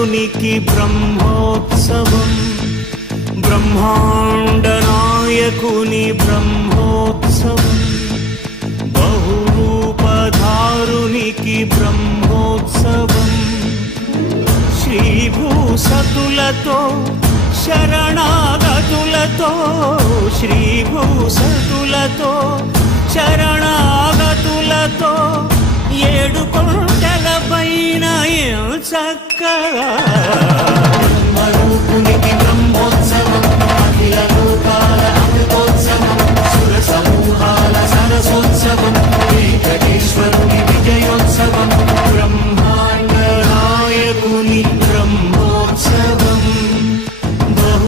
బ్రహ్మధారునికి బ్రహ్మోత్సవం, బ్రహ్మాండ నాయకుని బ్రహ్మోత్సవం, బహురూపధారునికి బ్రహ్మోత్సవం, శ్రీభూసతులతో శరణాగతులతో, శ్రీభూసతులతో శరణాగతులతో, ఏడు కొండల పైన చక్కగా బ్రహ్మరూపునికి